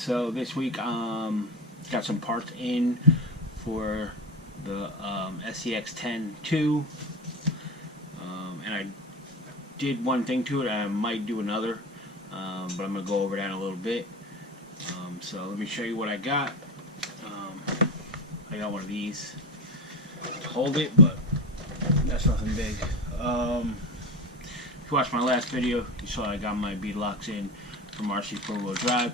so this week got some parts in for the SCX10II, and I did one thing to it. I might do another, but I'm going to go over that in a little bit. So let me show you what I got. I got one of these to hold it, but that's nothing big. If you watched my last video, you saw I got my bead locks in from RC 4-wheel drive.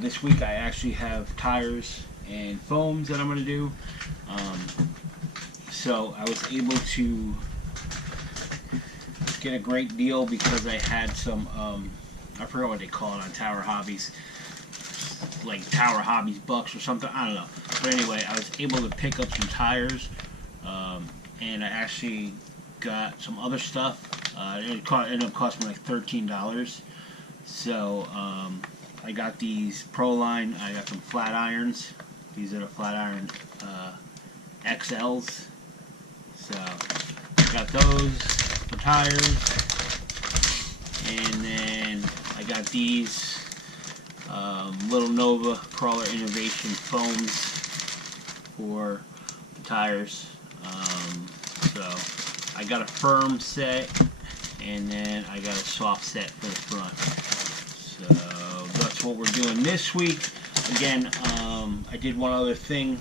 This week I actually have tires and foams that I'm going to do. So I was able to get a great deal because I had some, I forgot what they call it on Tower Hobbies, like Tower Hobbies bucks or something, I don't know. But anyway, I was able to pick up some tires, and I actually got some other stuff. It ended up costing me like $13. So I got these Proline. I got some flat irons. These are the flat iron XLs. So I got those for tires, and then I got these little Nova Crawler Innovation foams for the tires. So I got a firm set, and then I got a soft set for the front. So that's what we're doing this week. Again, I did one other thing.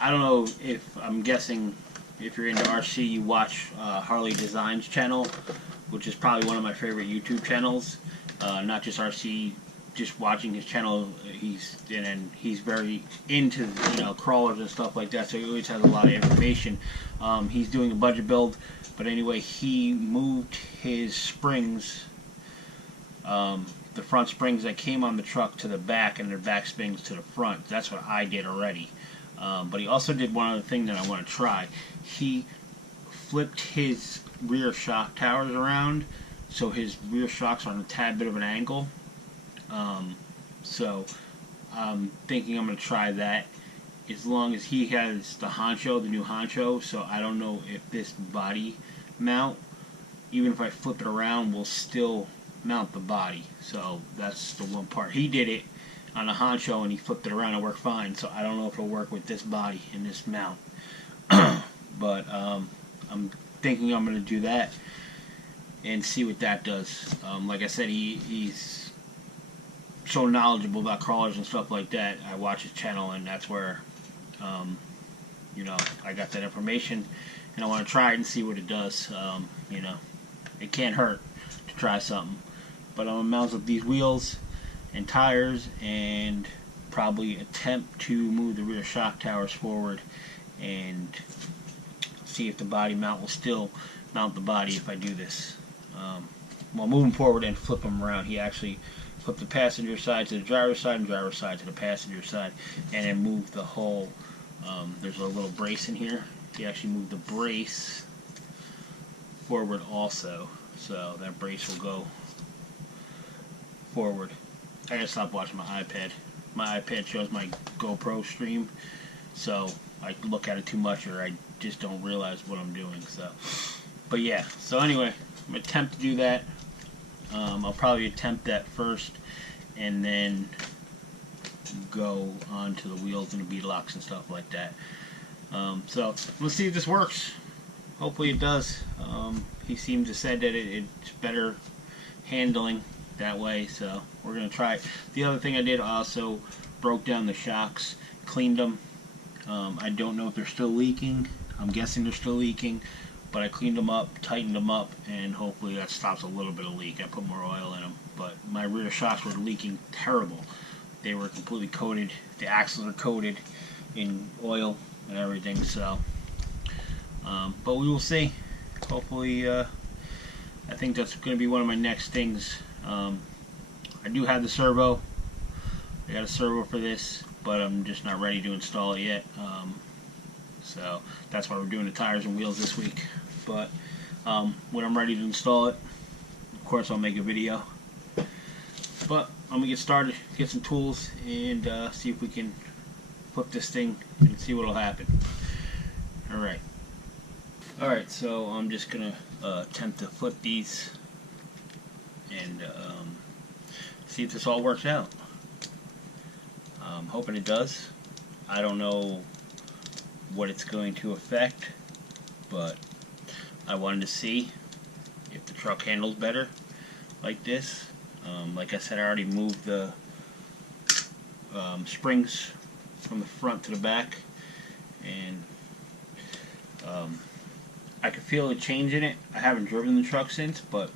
I don't know if, I'm guessing if you're into RC, you watch Harley Designs channel, which is probably one of my favorite YouTube channels. Not just RC, just watching his channel. He's very into, you know, crawlers and stuff like that, so he always has a lot of information. He's doing a budget build, but anyway, he moved his springs, the front springs that came on the truck to the back, and their back springs to the front. That's what I did already. But he also did one other thing that I want to try. He flipped his rear shock towers around, so his rear shocks are on a tad bit of an angle. So I'm thinking I'm going to try that, as long as he has the honcho, the new honcho. So I don't know if this body mount, even if I flip it around, will still mount the body. So that's the one part. He did it on a honcho and he flipped it around and it worked fine. So I don't know if it'll work with this body and this mount. But I'm thinking I'm going to do that and see what that does. Like I said, he's so knowledgeable about crawlers and stuff like that. I watch his channel, and that's where you know, I got that information, and I want to try it and see what it does. You know, it can't hurt to try something. But I'm going to mount up these wheels and tires and probably attempt to move the rear shock towers forward and see if the body mount will still mount the body if I do this. Well, moving forward and flip them around. He actually flipped the passenger side to the driver's side and driver's side to the passenger side, and then moved the whole, there's a little brace in here. He actually moved the brace forward also, so that brace will go forward. I gotta stop watching my iPad. My iPad shows my GoPro stream, so I look at it too much, or I just don't realize what I'm doing. So, but yeah, so anyway, I'm going to attempt to do that. I'll probably attempt that first, and then go on to the wheels and the bead locks and stuff like that. So let's see if this works. Hopefully it does. He seemed to say that it's better handling that way, so we're going to try it. The other thing I did, I also broke down the shocks, cleaned them. I don't know if they're still leaking. I'm guessing they're still leaking, but I cleaned them up, tightened them up, and hopefully that stops a little bit of leak. I put more oil in them, but my rear shocks were leaking terrible. They were completely coated. The axles are coated in oil and everything, so but we will see. Hopefully I think that's going to be one of my next things. I do have the servo. I got a servo for this, but I'm just not ready to install it yet. So that's why we're doing the tires and wheels this week. But when I'm ready to install it, of course I'll make a video. But I'm gonna get started, get some tools, and see if we can flip this thing and see what'll happen. Alright, so I'm just gonna attempt to flip these and see if this all works out. I'm hoping it does. I don't know what it's going to affect, but I wanted to see if the truck handles better like this. Like I said, I already moved the springs from the front to the back, and I could feel a change in it. I haven't driven the truck since, but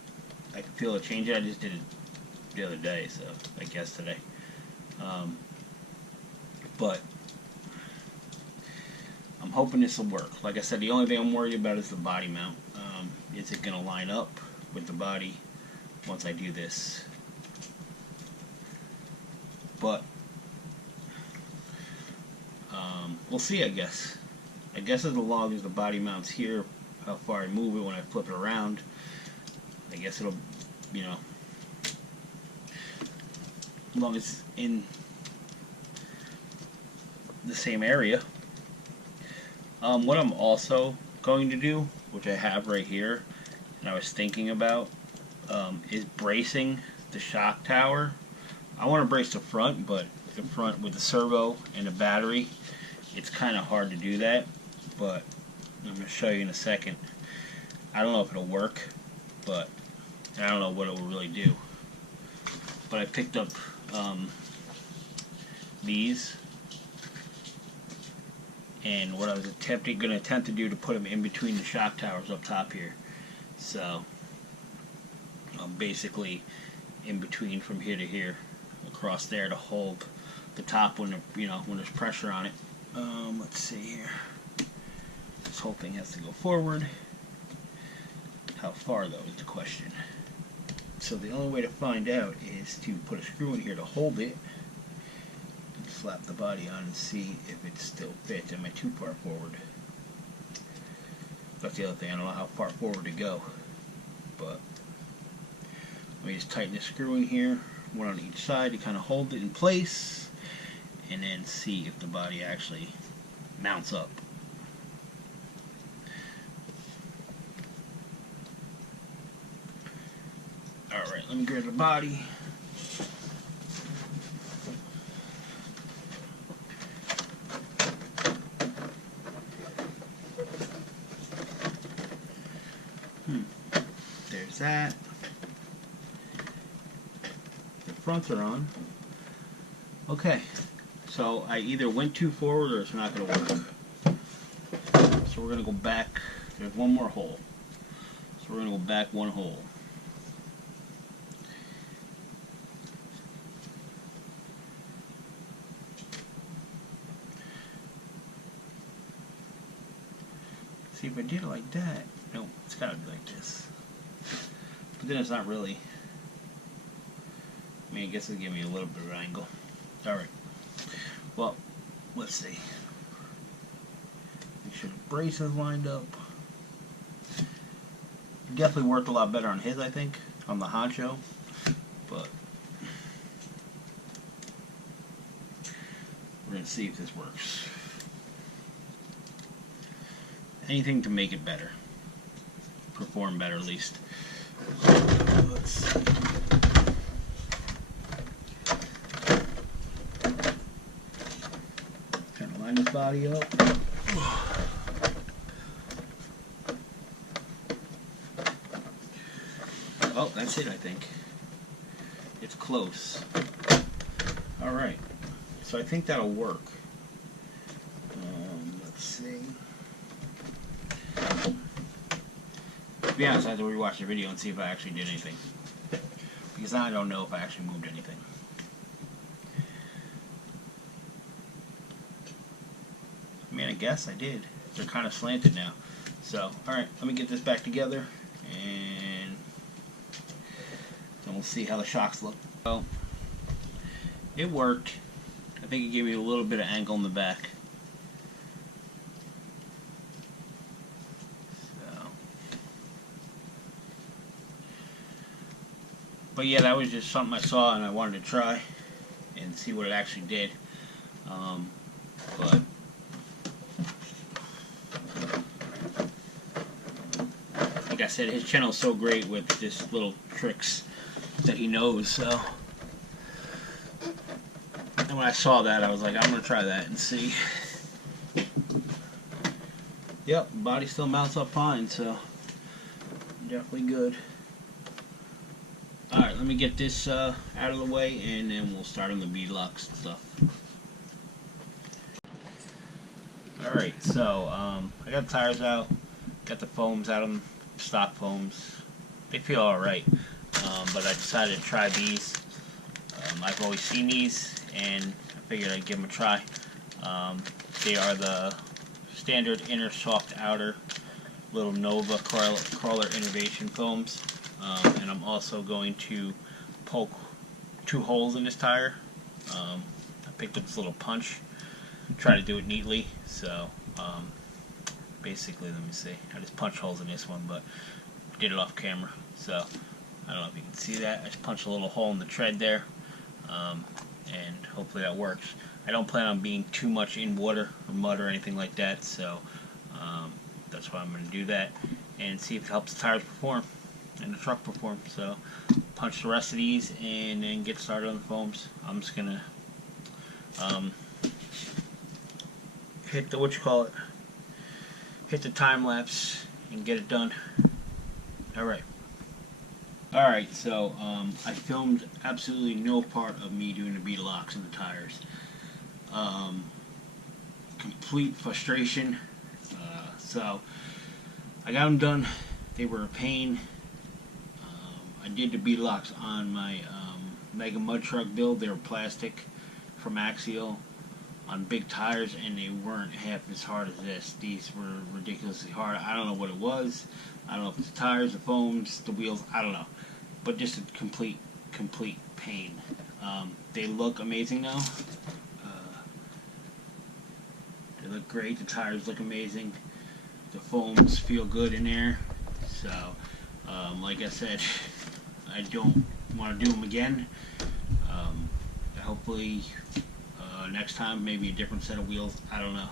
I could feel a change in it. I just did it the other day, so I guess today. But I'm hoping this will work. Like I said, the only thing I'm worried about is the body mount. Is it going to line up with the body once I do this? But we'll see, I guess. I guess as long as the body mounts here, how far I move it when I flip it around, I guess it'll, you know, as long as it's in the same area. What I'm also going to do, which I have right here, and I was thinking about, is bracing the shock tower. I want to brace the front, but the front with the servo and the battery, it's kind of hard to do that, but I'm going to show you in a second. I don't know if it'll work, but I don't know what it will really do. But I picked up these, and what I was going to attempt to do to put them in between the shock towers up top here. So basically in between from here to here, across there, to hold the top when when there's pressure on it. Let's see here. This whole thing has to go forward. How far though is the question. So the only way to find out is to put a screw in here to hold it, and slap the body on and see if it still fits. Am I too far forward? That's the other thing. I don't know how far forward to go, but let me just tighten the screw in here, one on each side, to kind of hold it in place, and then see if the body actually mounts up. Alright, let me grab the body. There's that. The fronts are on. Okay, so I either went too forward or it's not going to work. So we're going to go back. There's one more hole. So we're going to go back one hole. See, if I did it like that, no, it's got to be like this. But then it's not really. I mean, I guess it'll give me a little bit of an angle. Alright. Well, let's see. Make sure the brace is lined up. It definitely worked a lot better on his, I think, on the Honcho. But we're going to see if this works. Anything to make it better. Perform better, at least. Let's see. Kind of line this body up. Oh, that's it, I think. It's close. Alright. So I think that'll work. Let's see. To be honest, I have to rewatch the video and see if I actually did anything. Because now I don't know if I actually moved anything. I mean, I guess I did. They're kind of slanted now. So, alright, let me get this back together, and then we'll see how the shocks look. So, it worked. I think it gave me a little bit of angle in the back. But yeah, that was just something I saw and I wanted to try and see what it actually did. But like I said, his channel is so great with just little tricks that he knows. So when I saw that, I was like, I'm gonna try that and see. Yep, body still mounts up fine, so definitely good. Alright, let me get this out of the way, and then we'll start on the bead locks and stuff. Alright, so I got the tires out, got the foams out of them, stock foams. They feel alright, but I decided to try these. I've always seen these, and I figured I'd give them a try. They are the standard inner soft outer little Nova crawler innovation foams, and I'm also going to poke 2 holes in this tire. I picked up this little punch, try to do it neatly. So basically, let me see, I just punched holes in this one, but did it off camera, so I don't know if you can see that. I just punched a little hole in the tread there, and hopefully that works. I don't plan on being too much in water or mud or anything like that, so that's why I'm going to do that and see if it helps the tires perform and the truck perform. So punch the rest of these and then get started on the foams. I'm just going to hit the hit the time lapse and get it done. Alright, so I filmed absolutely no part of me doing the bead locks in the tires. Complete frustration. So I got them done. They were a pain. I did the bead locks on my Mega Mud Truck build. They were plastic from Axial on big tires, and they weren't half as hard as this. These were ridiculously hard. I don't know what it was. I don't know if it's the tires, the foams, the wheels, I don't know. But just a complete pain. They look amazing now. They look great. The tires look amazing. The foams feel good in there. So, like I said, I don't want to do them again. Hopefully, next time, maybe a different set of wheels. I don't know.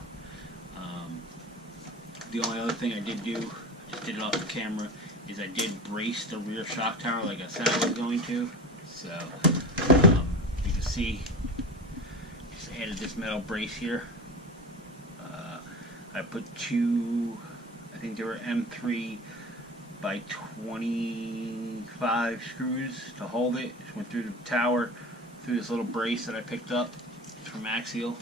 The only other thing I did do, I just did it off the camera, is I did brace the rear shock tower like I said I was going to. So, you can see, just added this metal brace here. I put 2, I think they were M3 by 25 screws to hold it. Just went through the tower, through this little brace that I picked up from Axial.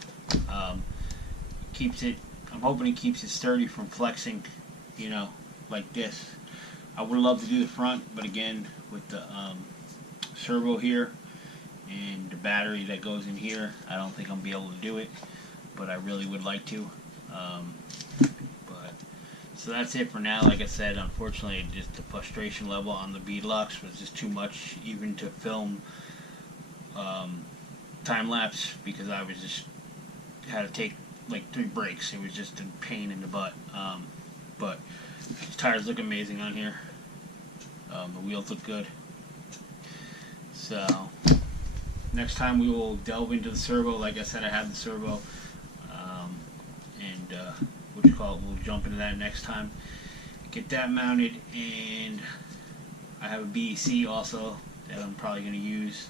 Keeps it, I'm hoping it keeps it sturdy from flexing, you know, like this. I would love to do the front, but again, with the servo here and the battery that goes in here, I don't think I'll be able to do it, but I really would like to. So that's it for now. Like I said, unfortunately, just the frustration level on the bead locks was just too much, even to film time lapse, because I was just had to take like 3 breaks. It was just a pain in the butt. But the tires look amazing on here. The wheels look good. So next time we will delve into the servo. Like I said, I have the servo, and we'll jump into that next time. Get that mounted, and I have a BEC also that I'm probably going to use.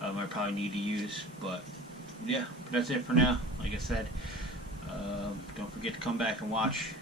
I probably need to use, but yeah, that's it for now. Like I said, don't forget to come back and watch.